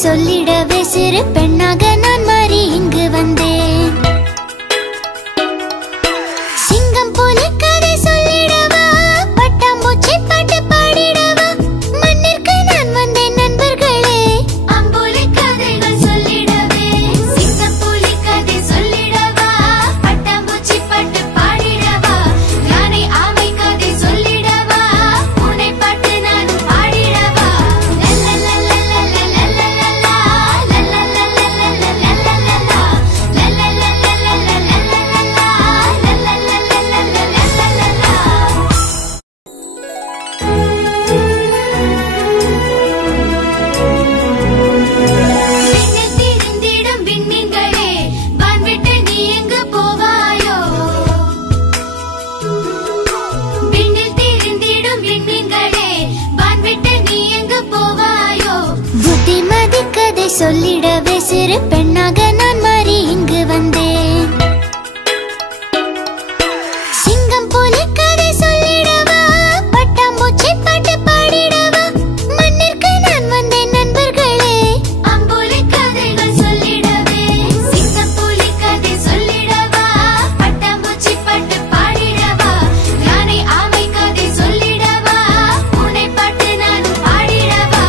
சொல்லிடவே சிறு பெண்ணாக நான் மாறி இங்கு வந்தேன். சிங்கம் போல கதை சொல்லிடவா, பட்டாம்பூச்சி பாட்டு பாடிடவா, மண்ணிற்கு நான் வந்தேன் நண்பர்களே. அம்புலி கதைகள் சொல்லிடவே, சிங்கம் போல கதை சொல்லிடவா, பட்டாம்பூச்சி பாட்டு பாடிடவா, யானை ஆமை கதை சொல்லிடவா, பூனை பாட்டு நானும் பாடிடவா. சொல்லிடவே சிறு பெண்ணாக நான் மாறி இங்கு வந்தேன். சிங்கம் போல கதை சொல்லிடவா, பட்டாம்பூச்சி பாட்டு பாடிடவா, மண்ணிற்கு நான் வந்தேன் நண்பர்களே. அம்புலி கதைகள் சொல்லிடவே, சிங்கம் போல கதை சொல்லிடவா, பட்டாம்பூச்சி பாட்டு பாடிடவா, யானை ஆமை கதை சொல்லிடவா, பூனை பாட்டு நானும் பாடிடவா.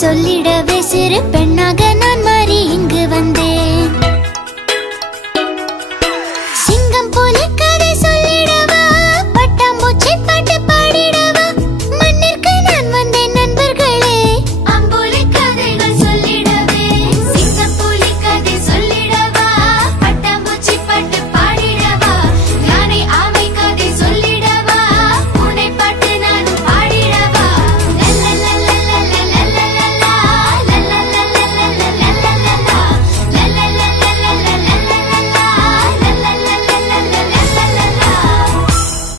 சொல்லிடவே சிறு பெண்ணாக